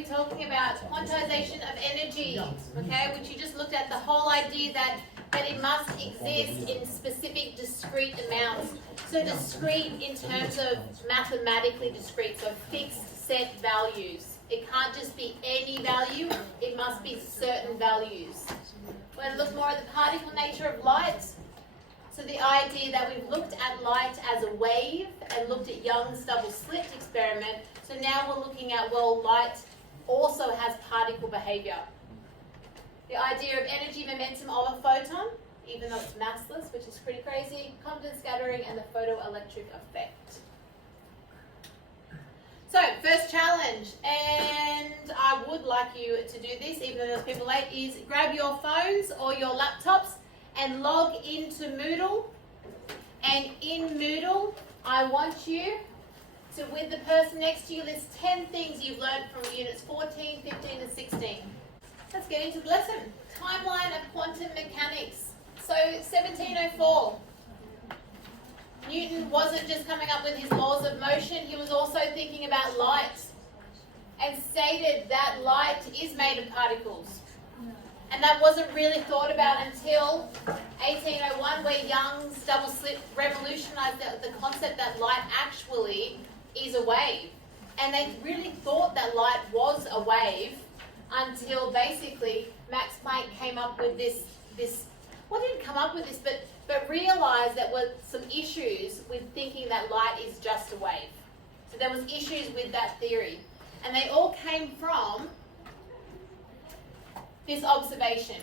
be talking about quantization of energy, okay, which you just looked at the whole idea that it must exist in specific discrete amounts. So discrete in terms of mathematically discrete, so fixed set values. It can't just be any value, it must be certain values. We're going to look more at the particle nature of light. So the idea that we've looked at light as a wave and looked at Young's double-slit experiment. So now we're looking at, well, light also has particle behavior. The idea of energy momentum of a photon, even though it's massless, which is pretty crazy, Compton scattering, and the photoelectric effect. So, first challenge, and I would like you to do this, even though there's people late, is grab your phones or your laptops and log into Moodle. And in Moodle, I want you to, with the person next to you, list 10 things you've learned from units 14, 15, and 16. Let's get into the lesson. Timeline of quantum mechanics. So, 1704. Newton wasn't just coming up with his laws of motion, he was also thinking about light and stated that light is made of particles. And that wasn't really thought about until 1801, where Young's double-slit revolutionized the concept that light actually is a wave. And they really thought that light was a wave until basically Max Planck came up with this well, didn't come up with this, but realized that were some issues with thinking that light is just a wave. So there was issues with that theory. And they all came from this observation.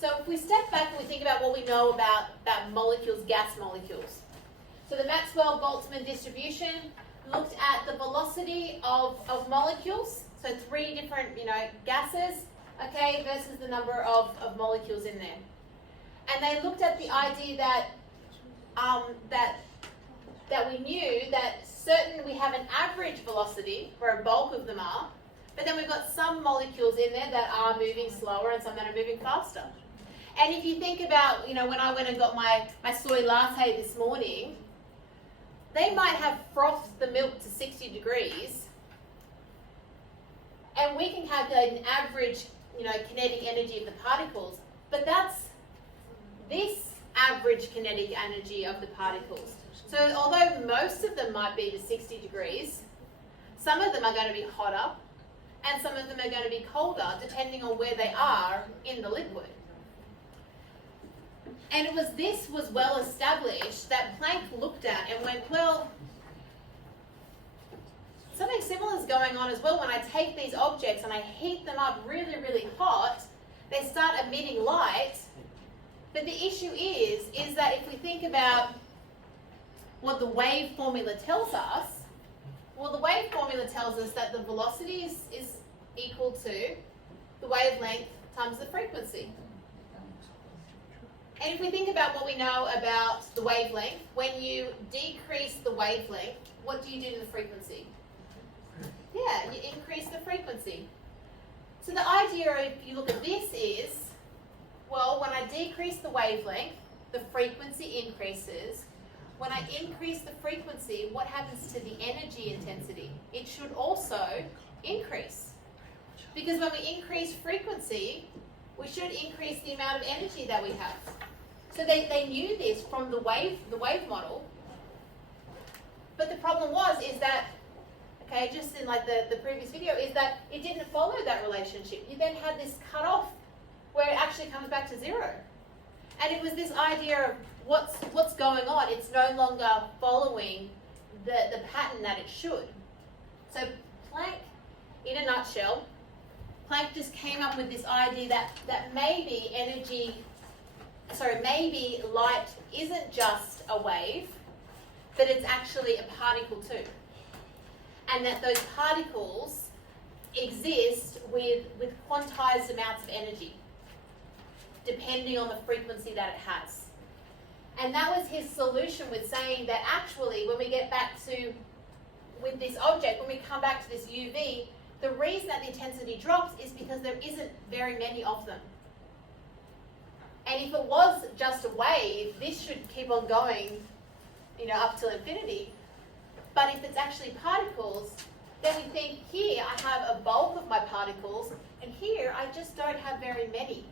So if we step back and we think about what we know about molecules, gas molecules. So the Maxwell-Boltzmann distribution looked at the velocity of molecules, so 3 different, gases, okay, versus the number of molecules in there. And they looked at the idea that that we knew that we have an average velocity where a bulk of them are, but then we've got some molecules in there that are moving slower and some that are moving faster. And if you think about, when I went and got my soy latte this morning, they might have frothed the milk to 60 degrees, and we can have an average, kinetic energy of the particles, but that's this average kinetic energy of the particles. So although most of them might be to 60 degrees, some of them are going to be hotter and some of them are going to be colder depending on where they are in the liquid. And this was well established that Planck looked at and went, well, something similar is going on as well. When I take these objects and I heat them up really, really hot, they start emitting light. But the issue is that if we think about what the wave formula tells us, well, the wave formula tells us that the velocity is equal to the wavelength times the frequency. And if we think about what we know about the wavelength, when you decrease the wavelength, what do you do to the frequency? Yeah, you increase the frequency. So the idea, if you look at this, is, well, when I decrease the wavelength, the frequency increases. When I increase the frequency, what happens to the energy intensity? It should also increase. Because when we increase frequency, we should increase the amount of energy that we have. So they knew this from the wave model. But the problem is that, okay, just in like the previous video, is that it didn't follow that relationship. You then had this cut off where it actually comes back to 0. And it was this idea of what's going on. It's no longer following the pattern that it should. So Planck, in a nutshell, Planck just came up with this idea that maybe light isn't just a wave, but it's actually a particle too. And that those particles exist with quantized amounts of energy, depending on the frequency that it has. And that was his solution with saying that actually when we get back to, with this object, when we come back to this UV, the reason that the intensity drops is because there isn't very many of them. And if it was just a wave, this should keep on going, up till infinity. But if it's actually particles, then we think here I have a bulk of particles, and here I just don't have very many.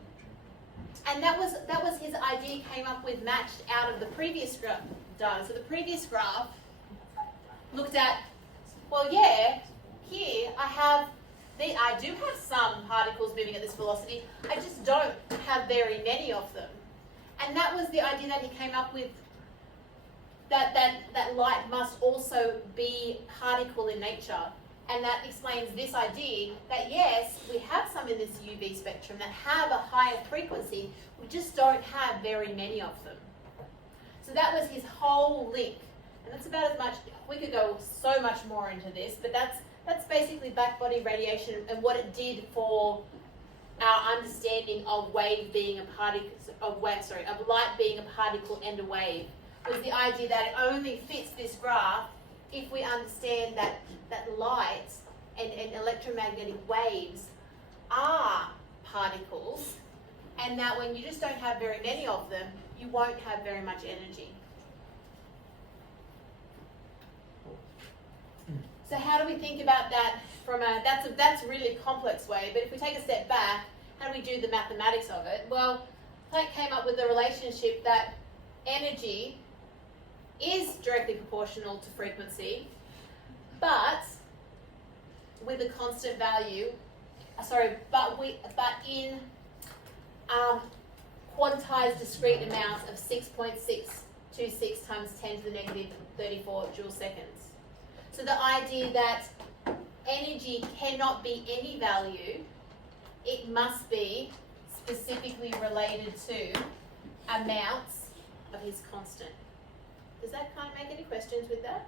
And that was his idea he came up with, matched out of the previous graph data. So the previous graph looked at, well, yeah, here I do have some particles moving at this velocity, I just don't have very many of them. And that was the idea that he came up with, that light must also be particle in nature. And that explains this idea that yes, we have some in this UV spectrum that have a higher frequency, we just don't have very many of them. So that was his whole link. And that's about as much, we could go so much more into this, but that's basically blackbody radiation and what it did for our understanding of wave being a particle, of light being a particle and a wave. Was the idea that it only fits this graph if we understand that light and electromagnetic waves are particles, and that when you just don't have very many of them, you won't have very much energy. So how do we think about that from that's a really complex way, but if we take a step back, how do we do the mathematics of it? Well, Planck came up with the relationship that energy is directly proportional to frequency, but with a constant value, but in quantized discrete amounts of 6.626 times 10 to the negative 34 joule seconds. So the idea that energy cannot be any value, it must be specifically related to amounts of his constant. Does that kind of make any questions with that?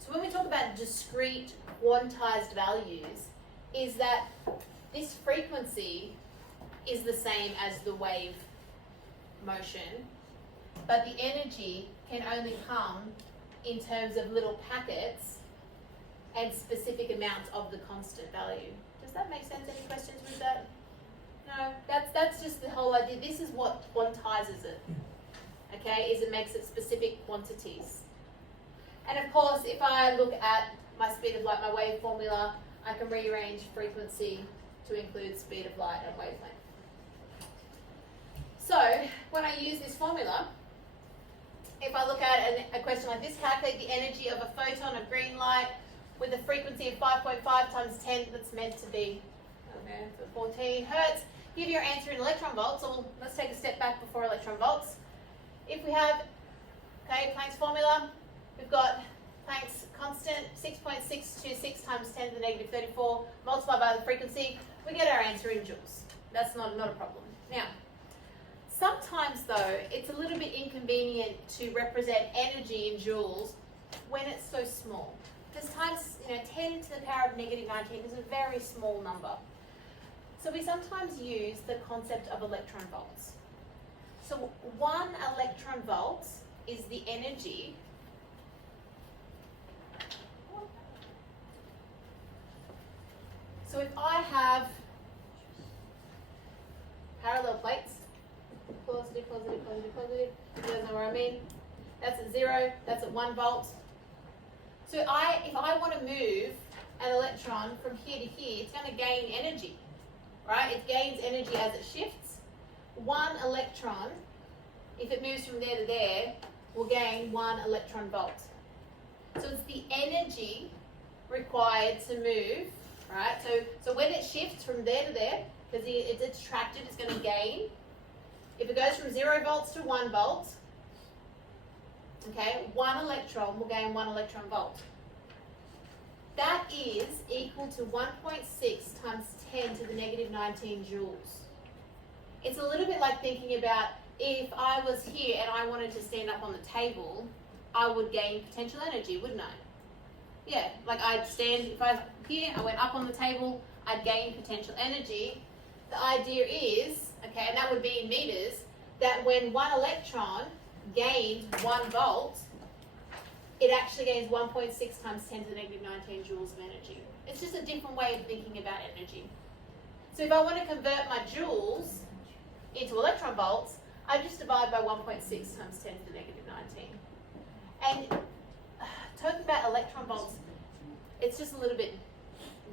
So when we talk about discrete quantized values, is that this frequency is the same as the wave motion, but the energy can only come in terms of little packets and specific amounts of the constant value. Does that make sense? Any questions with that? No, that's just the whole idea. This is what quantizes it. Okay, is it makes it specific quantities. And of course, if I look at my speed of light, my wave formula, I can rearrange frequency to include speed of light and wavelength. So, when I use this formula, if I look at a question like this, calculate the energy of a photon of green light with a frequency of 5.5 times 10, that's meant to be 14 hertz. Give your answer in electron volts, or let's take a step back before electron volts. If we have, Planck's formula, we've got Planck's constant, 6.626 times 10 to the negative 34, multiplied by the frequency, we get our answer in joules. That's not a problem. Now, sometimes though, it's a little bit inconvenient to represent energy in joules when it's so small. Because times 10 to the power of negative 19 is a very small number. So we sometimes use the concept of electron volts. So 1 electron volt is the energy so if I have parallel plates, positive, positive, positive, positive, you guys know what I mean? That's at 0, that's at 1 volt. So if I want to move an electron from here to here, it's going to gain energy, right? It gains energy as it shifts. 1 electron, if it moves from there to there, will gain 1 electron volt. So it's the energy required to move, right? So when it shifts from there to there, because it's attracted, it's going to gain. If it goes from 0 volts to 1 volt, okay, 1 electron will gain 1 electron volt. That is equal to 1.6 times 10 to the negative 19 joules. It's a little bit like thinking about if I was here and I wanted to stand up on the table, I would gain potential energy, wouldn't I? Yeah, like I'd stand, if I was here, I went up on the table, I'd gain potential energy. The idea is, okay, and that would be in meters, that when 1 electron gains 1 volt, it actually gains 1.6 times 10 to the negative 19 joules of energy. It's just a different way of thinking about energy. So if I want to convert my joules into electron volts, I just divide by 1.6 times 10 to the negative 19. And talking about electron volts, it's just a little bit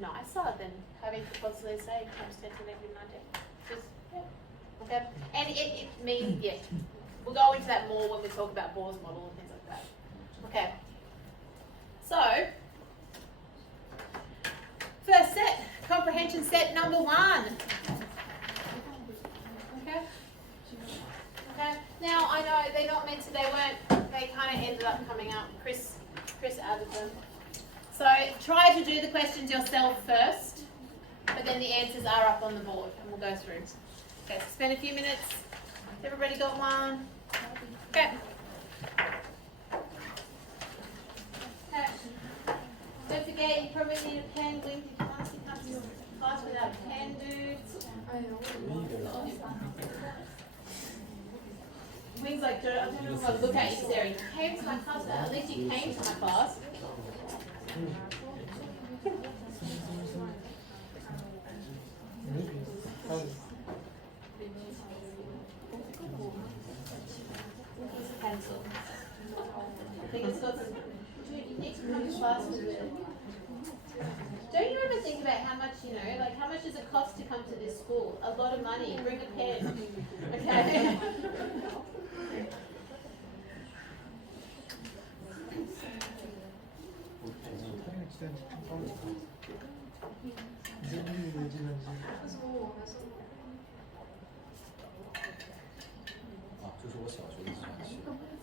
nicer than having to constantly say times 10 to the negative 19. Just, yeah. Okay. And it means, yeah, we'll go into that more when we talk about Bohr's model and things like that. Okay. So, first set, comprehension set number 1. Okay. Okay. Now I know they're not meant to. They kind of ended up coming up. Chris added them. So try to do the questions yourself first, but then the answers are up on the board, and we'll go through. Okay. So spend a few minutes. Everybody got one? Okay. Don't forget, you probably need a pen. Glenn, if you honestly come to class without a pen, dudes. Wings like dirt. I don't know what to look at you, Sarah. You came to my class, at least you came to my class. Pencil. I think it's got some. Dude, you need to come to class with it. Don't you ever think about how much, like how much does it cost to come to this school? A lot of money. Bring a pen. Okay?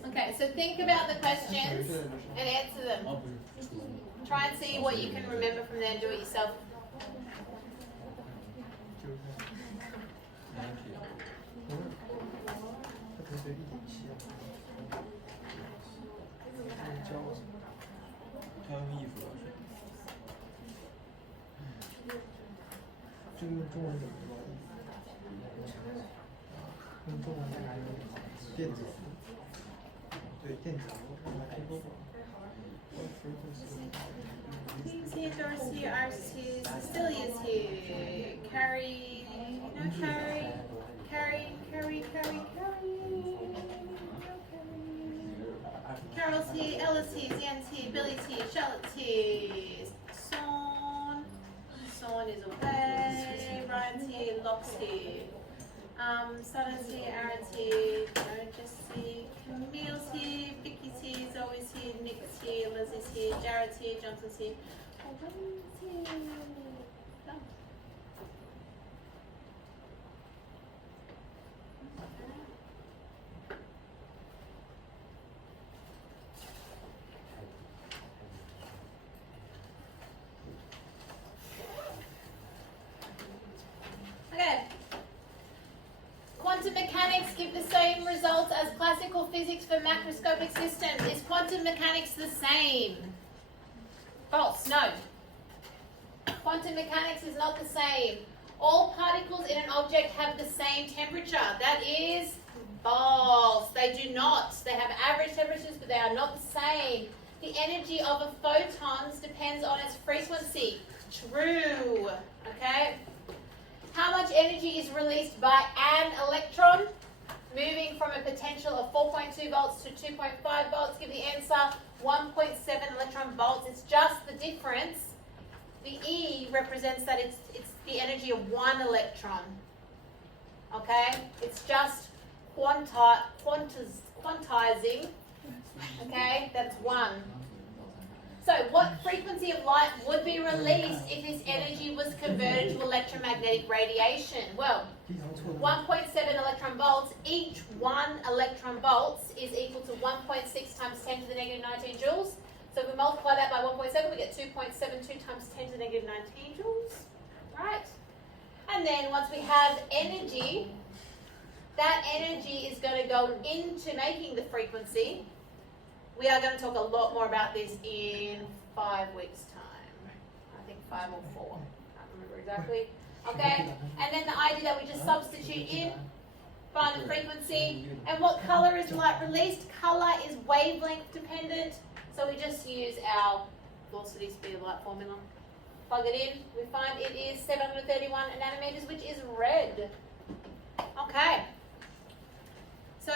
Okay, so think about the questions and answer them. Try and see what you can remember from there and do it yourself. He's here, Doris here, Iris here, Cecilia's here, Carrie, Carol's here, Ella's here, Zan's here, Billy's here, Charlotte's here, Sean is away, Ryan's here, Locke's here, Sutton's here, Aaron's here, Jessie, Camille's here, Vicky's here, Zoe's here, Nick's here, Lizzie's here, Jared's here, Johnson's here, Wayne's here. Done. Okay. Quantum mechanics give the same results as classical physics for macroscopic systems. Is quantum mechanics the same? False. No. Quantum mechanics is not the same. All particles in an object have the same temperature. That is false. They do not. They have average temperatures, but they are not the same. The energy of a photon depends on its frequency. True. Okay? How much energy is released by an electron? Moving from a potential of 4.2 volts to 2.5 volts, give the answer 1.7 electron volts. It's just the difference. The E represents that it's the energy of one electron. Okay? It's just quantizing. Okay? That's one. So what frequency of light would be released if this energy was converted to electromagnetic radiation? Well, 1.7 electron volts, each 1 electron volts is equal to 1.6 times 10 to the negative 19 joules. So if we multiply that by 1.7, we get 2.72 times 10 to the negative 19 joules. Right? And then once we have energy, that energy is going to go into making the frequency. We are going to talk a lot more about this in 5 weeks' time. I think 5 or 4. I can't remember exactly. Okay? And then the idea that we just substitute in, find the frequency. And what colour is light released? Colour is wavelength dependent. So we just use our velocity speed of light formula. Plug it in. We find it is 731 nanometers, which is red. Okay. So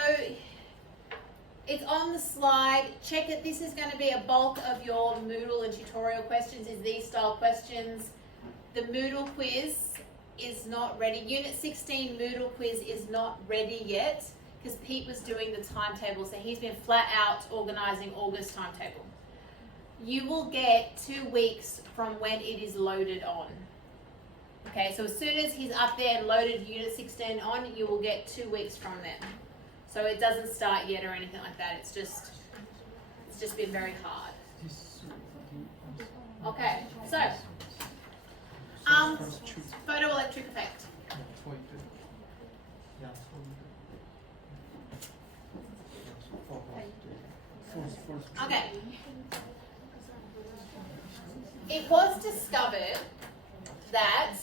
it's on the slide. Check it. This is going to be a bulk of your Moodle and tutorial questions, is these style questions. the Moodle quiz is not ready. Unit 16 Moodle quiz is not ready yet because Pete was doing the timetable, so he's been flat out organising August timetable. You will get 2 weeks from when it is loaded on. Okay, so as soon as he's up there and loaded Unit 16 on, you will get 2 weeks from then. So it doesn't start yet or anything like that. It's just been very hard. Okay, so photoelectric effect. Okay. It was discovered that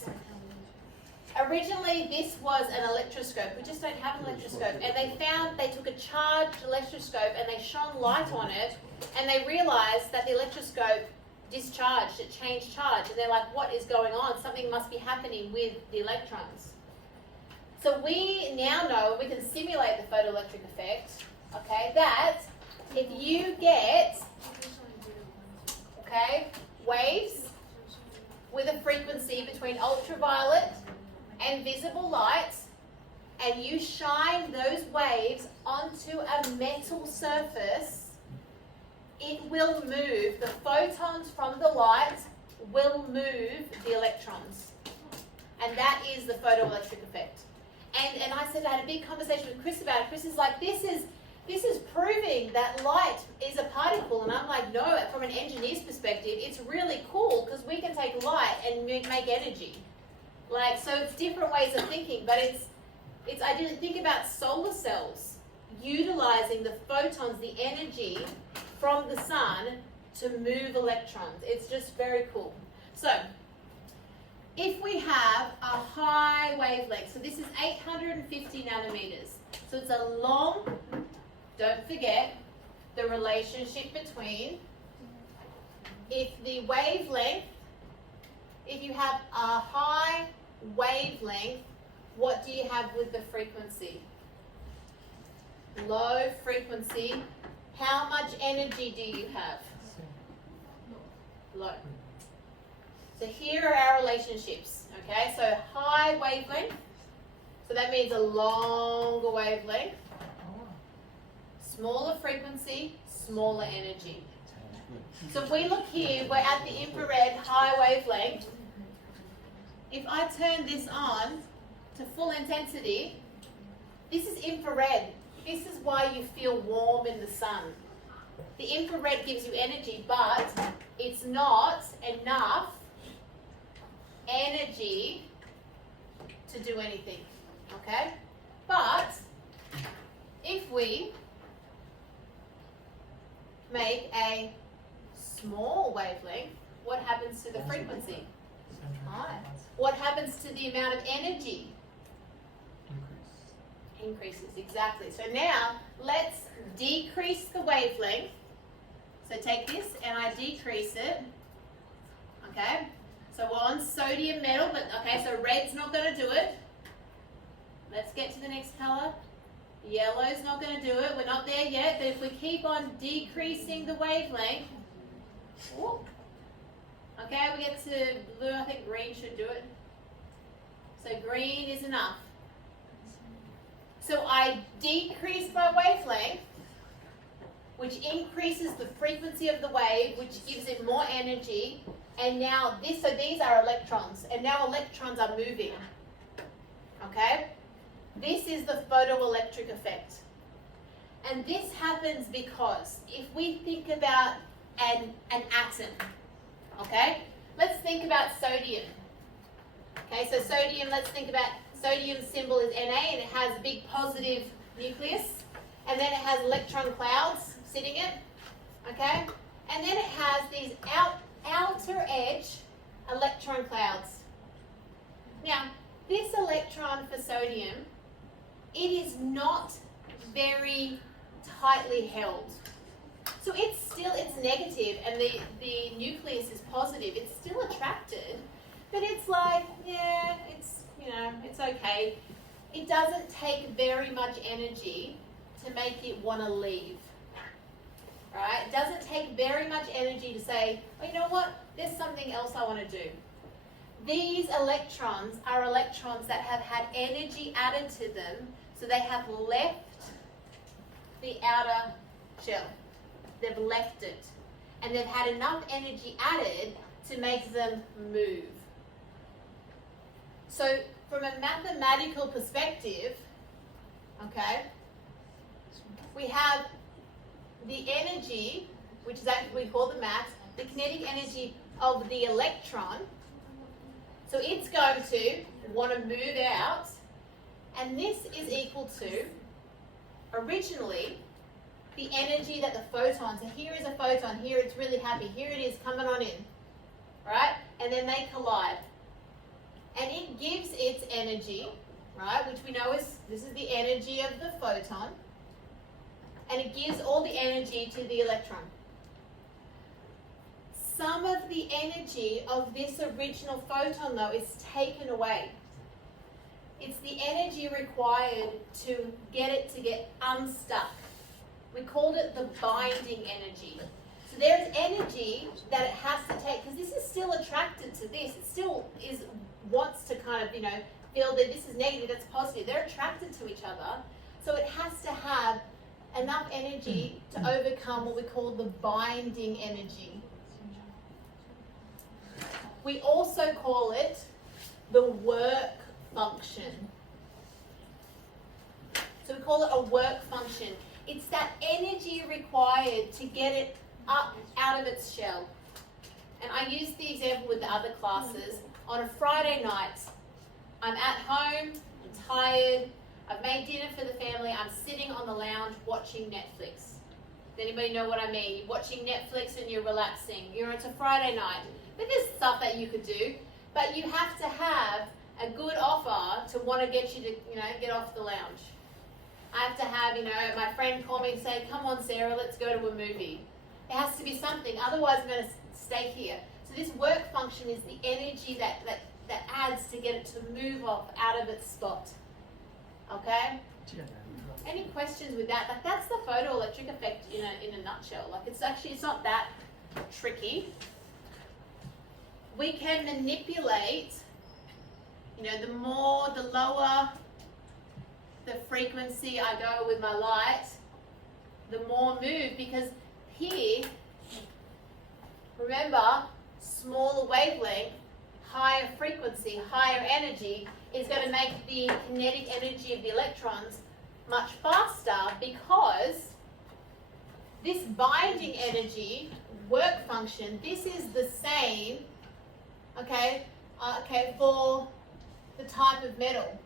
originally this was an electroscope. We just don't have an electroscope. And they took a charged electroscope and they shone light on it, and they realized that the electroscope discharged, it changed charge. And they're like, what is going on? Something must be happening with the electrons. So we now know, we can simulate the photoelectric effect, okay, that if you get, okay, waves with a frequency between ultraviolet and visible light, and you shine those waves onto a metal surface, it will move, the photons from the light will move the electrons. And that is the photoelectric effect. And I said, I had a big conversation with Chris about it. Chris is like, this is proving that light is a particle. And I'm like, no, from an engineer's perspective, it's really cool because we can take light and make energy. Like, so it's different ways of thinking, but I didn't think about solar cells utilizing the photons, the energy from the sun to move electrons. It's just very cool. So, if we have a high wavelength, so this is 850 nanometers. So it's a long, don't forget the relationship between, if the wavelength, if you have a high wavelength, what do you have with the frequency? Low frequency. How much energy do you have? Low. So here are our relationships, okay? So high wavelength, so that means a longer wavelength. Smaller frequency, smaller energy. So if we look here, we're at the infrared high wavelength. If I turn this on to full intensity, this is infrared. This is why you feel warm in the sun. The infrared gives you energy, but it's not enough energy to do anything, okay? But if we make a small wavelength, what happens to the frequency? High. What happens to the amount of energy? Increases, exactly. So now let's decrease the wavelength. So take this and I decrease it, okay? So we're on sodium metal, but okay, so red's not going to do it. Let's get to the next color. Yellow's not going to do it. We're not there yet, but if we keep on decreasing the wavelength, ooh, okay, we get to blue. I think green should do it. So green is enough. So I decrease my wavelength, which increases the frequency of the wave, which gives it more energy. And now so these are electrons, and now electrons are moving, okay? This is the photoelectric effect. And this happens because if we think about an atom, okay? Let's think about sodium. Okay, so sodium, let's think about sodium symbol is Na, and it has a big positive nucleus. And then it has electron clouds sitting it, okay? And then it has these outer edge electron clouds. Now, this electron for sodium, it is not very tightly held. So it's negative and the nucleus is positive. It's still attracted, but it's like, yeah, it's okay. It doesn't take very much energy to make it want to leave. Right? It doesn't take very much energy to say, oh, you know what? There's something else I want to do. these electrons are electrons that have had energy added to them, so they have left the outer shell. They've left it. And they've had enough energy added to make them move. So from a mathematical perspective, okay, we have the energy, which is actually we call the mass, the kinetic energy of the electron. So it's going to want to move out, and this is equal to, originally, the energy that the photon, so here is a photon, here it's really happy, here it is coming on in, right? And then they collide. And it gives its energy, right, which we know is, this is the energy of the photon, and it gives all the energy to the electron. Some of the energy of this original photon, though, is taken away. It's the energy required to get it to get unstuck. We called it the binding energy. So there's energy that it has to take, because this is still attracted to this. It still wants to kind of, feel that this is negative, that's positive. They're attracted to each other. So it has to have enough energy to overcome what we call the binding energy. We also call it the work function. So we call it a work function. It's that energy required to get it up out of its shell. And I used the example with the other classes. On a Friday night, I'm at home, I'm tired, I've made dinner for the family, I'm sitting on the lounge watching Netflix. Does anybody know what I mean? You're watching Netflix and you're relaxing. It's a Friday night. But there's stuff that you could do. But you have to have a good offer to want to get you to, get off the lounge. I have to have, my friend call me and say, come on, Sarah, let's go to a movie. It has to be something. Otherwise, I'm going to stay here. So this work function is the energy that adds to get it to move off out of its spot. Okay? Any questions with that? Like, that's the photoelectric effect in a nutshell. Like, it's not that tricky. We can manipulate, the lower the frequency I go with my light, the more move, because here, remember, smaller wavelength, higher frequency, higher energy is going to make the kinetic energy of the electrons much faster, because this binding energy, work function, this is the same, for the type of metal.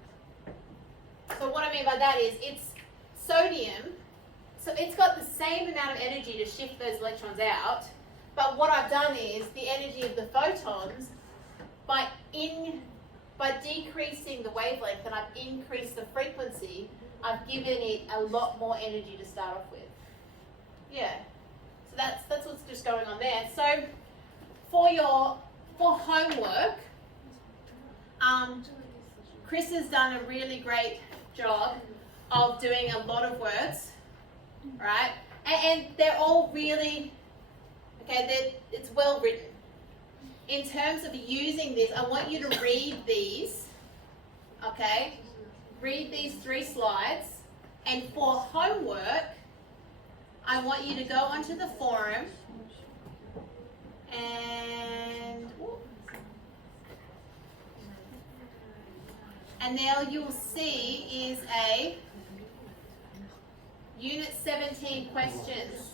So what I mean by that is it's sodium, so it's got the same amount of energy to shift those electrons out, but what I've done is the energy of the photons, by decreasing the wavelength and I've increased the frequency, I've given it a lot more energy to start off with. Yeah, so that's what's just going on there. So for homework, Chris has done a really great job of doing a lot of words, right? And they're all really, it's well written. In terms of using this, I want you to read these, Read these 3 slides. And for homework, I want you to go onto the forum and there you'll see is a Unit 17 questions.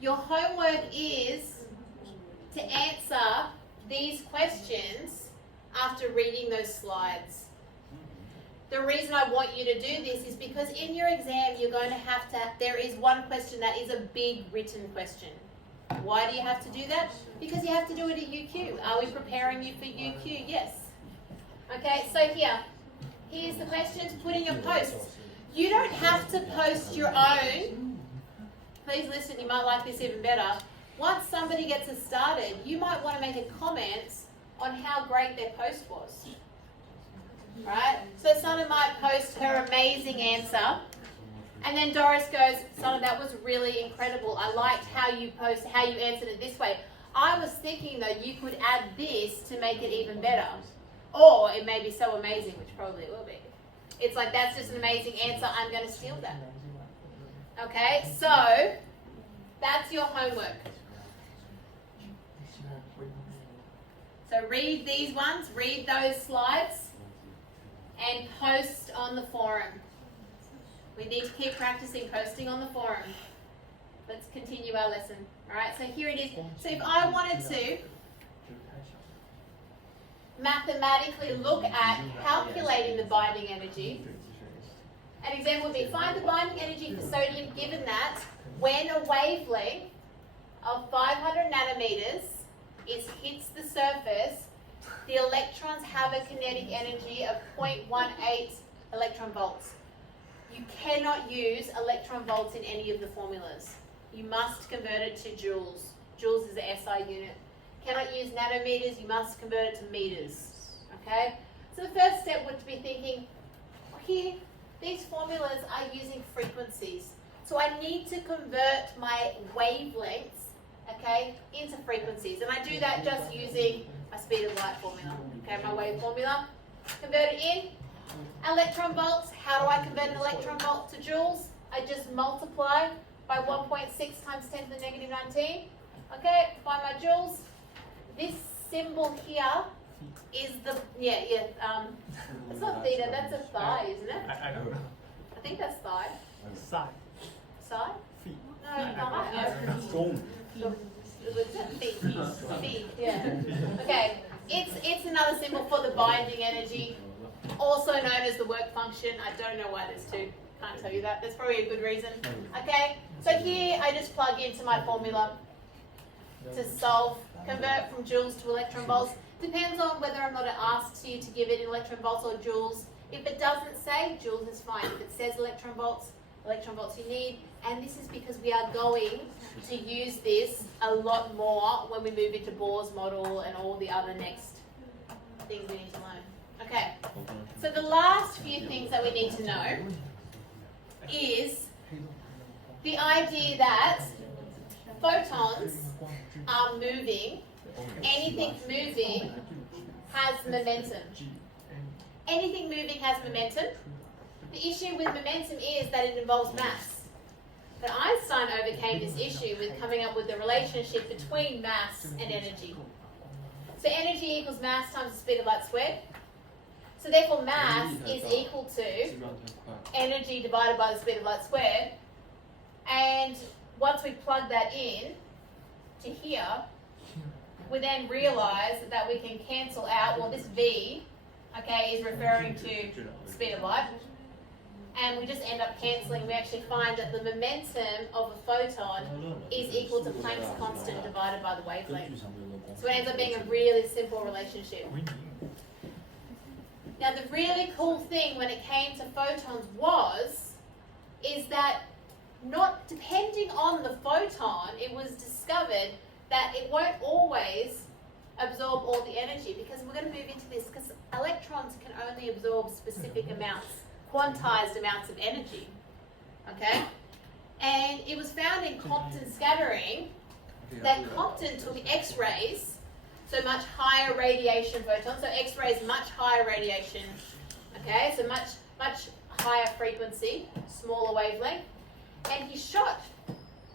Your homework is to answer these questions after reading those slides. The reason I want you to do this is because in your exam you're going to have to, there is one question that is a big written question. Why do you have to do that? Because you have to do it at UQ. Are we preparing you for UQ? Yes. Okay, so here's the questions. Put in your posts. You don't have to post your own. Please listen, you might like this even better. Once somebody gets us started, you might want to make a comment on how great their post was. Right? So Sana might post her amazing answer. And then Doris goes, Sana, that was really incredible. I liked how you answered it this way. I was thinking though you could add this to make it even better. Or it may be so amazing, which probably it will be. It's like, that's just an amazing answer, I'm going to steal that. Okay, so that's your homework. So read these ones, read those slides, and post on the forum. We need to keep practicing posting on the forum. Let's continue our lesson. Alright, so here it is. So if I wanted to mathematically look at calculating the binding energy, an example would be find the binding energy for sodium given that when a wavelength of 500 nanometers hits the surface, the electrons have a kinetic energy of 0.18 electron volts. You cannot use electron volts in any of the formulas. You must convert it to joules. Joules is the SI unit. Cannot use nanometers, you must convert it to meters. Okay? So the first step would be thinking, here, these formulas are using frequencies. So I need to convert my wavelengths, okay, into frequencies. And I do that just using my speed of light formula. Okay, my wave formula. Convert it in. Electron volts, how do I convert an electron volt to joules? I just multiply by 1.6 times 10 to the negative 19. Okay, find my joules. This symbol here is the, it's not theta, that's a thigh, isn't it? I don't know. I think that's thigh. Side. Side? Feet. No, thigh. Stone. Feet, yeah. Okay, it's another symbol for the binding energy, also known as the work function. I don't know why there's two. Can't tell you that. There's probably a good reason. Okay, so here I just plug into my formula to solve, convert from joules to electron volts. Depends on whether or not it asks you to give it in electron volts or joules. If it doesn't say, joules is fine. If it says electron volts you need. And this is because we are going to use this a lot more when we move into Bohr's model and all the other next things we need to learn. Okay, so the last few things that we need to know is the idea that photons are moving. Anything moving has momentum. Anything moving has momentum. The issue with momentum is that it involves mass. But Einstein overcame this issue with coming up with the relationship between mass and energy. So energy equals mass times the speed of light squared. So therefore mass is equal to energy divided by the speed of light squared. And once we plug that in to here, we then realise that we can cancel out, well, this V, okay, is referring to speed of light. And we just end up cancelling. We actually find that the momentum of a photon is equal to Planck's constant divided by the wavelength. So it ends up being a really simple relationship. Now the really cool thing when it came to photons is that not depending on the photon, it was discovered that it won't always absorb all the energy, because we're going to move into this, because electrons can only absorb specific amounts, quantized amounts of energy, okay? And it was found in Compton scattering that Compton took X-rays, so much higher radiation photons, so X-rays much higher radiation, okay, so much higher frequency, smaller wavelength, and he shot,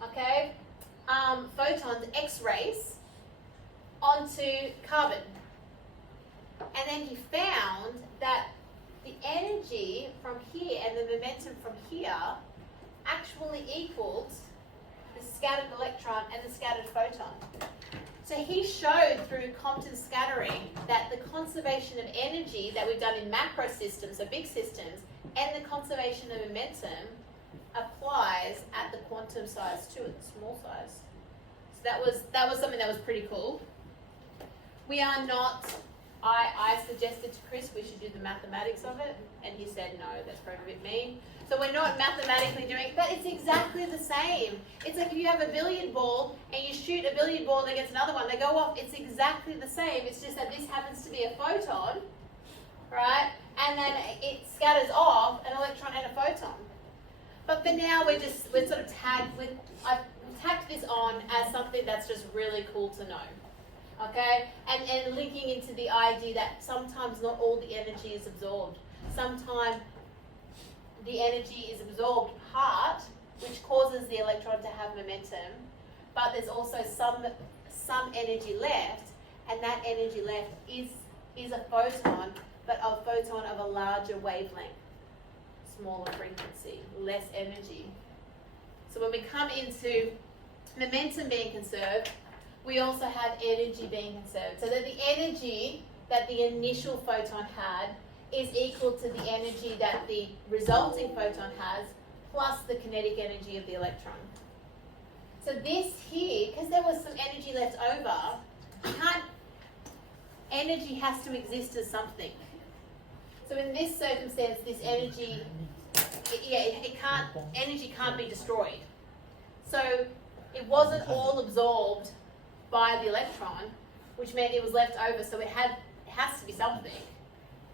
okay, photons, X-rays, onto carbon. And then he found that the energy from here and the momentum from here actually equaled the scattered electron and the scattered photon. So he showed through Compton scattering that the conservation of energy that we've done in macro systems, so big systems, and the conservation of momentum applies at the quantum size too, at the small size. So that was something that was pretty cool. We are not, I suggested to Chris we should do the mathematics of it, and he said no, that's probably a bit mean. So we're not mathematically doing it, but it's exactly the same. It's like if you have a billiard ball and you shoot a billiard ball against another one, they go off, it's exactly the same. It's just that this happens to be a photon, right? And then it scatters off an electron and a photon. But for now, we're sort of tagged with, I've tacked this on as something that's just really cool to know. Okay? And linking into the idea that sometimes not all the energy is absorbed. Sometimes the energy is absorbed part, which causes the electron to have momentum, but there's also some energy left, and that energy left is a photon, but a photon of a larger wavelength, smaller frequency, less energy. So when we come into momentum being conserved, we also have energy being conserved. So that the energy that the initial photon had is equal to the energy that the resulting photon has, plus the kinetic energy of the electron. So this here, because there was some energy left over, energy has to exist as something. So in this circumstance, this energy, energy can't be destroyed. So it wasn't all absorbed by the electron, which meant it was left over, so it has to be something.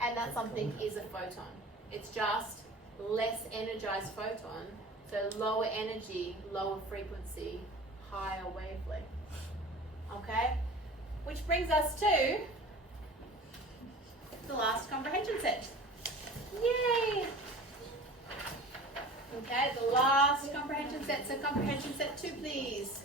And that something is a photon. It's just less energized photon, so lower energy, lower frequency, higher wavelength. Okay? Which brings us to the last comprehension set. Yay! Okay, the last comprehension set. So comprehension set 2, please.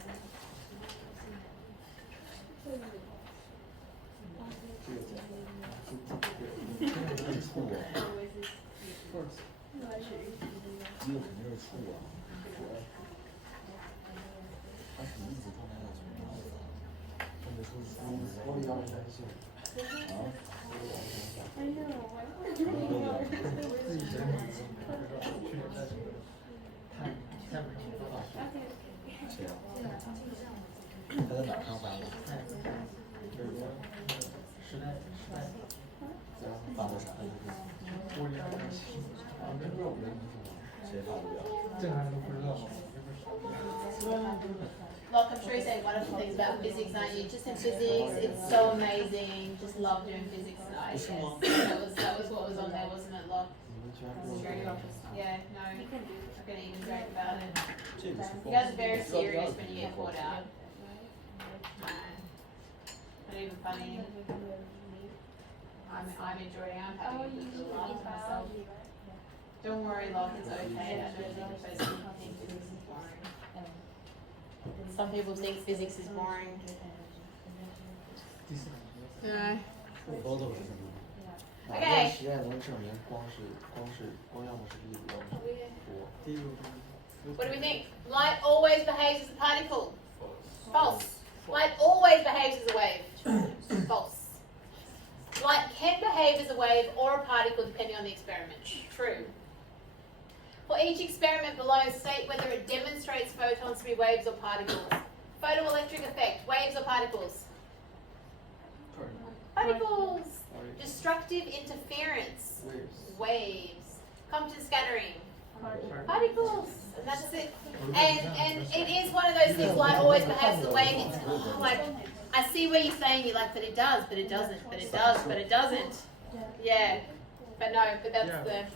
Look, I'm sure you say wonderful things about physics, aren't you? Just in physics, it's so amazing. Just love doing physics. Yes. That was what was on there, wasn't it, Locke? Yeah, no. I can even joke about it. You guys are very serious when you get caught out. Not even funny. I'm enjoying it. I'm having a good laugh myself. Don't worry, Locke, it's okay. I don't think the person thinks physics is boring. Some people think physics is boring. No. Okay. What do we think? Light always behaves as a particle. False. Light always behaves as a wave. False. Light can behave as a wave or a particle depending on the experiment. True. For each experiment below, state whether it demonstrates photons to be waves or particles. Photoelectric effect, waves or particles? Particles. Destructive interference, waves. Compton scattering, particles. And that's it. And it is one of those things, light always behaves as a wave. It's like, I see where you're saying, you're like, but it does, but it doesn't, but it does, but it doesn't. Yeah, but no, but that's the...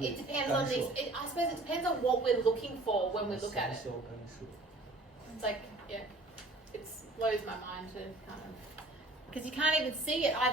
It depends on these. I suppose it depends on what we're looking for when we look at it. It's like, yeah, it blows my mind to kind of, because you can't even see it either.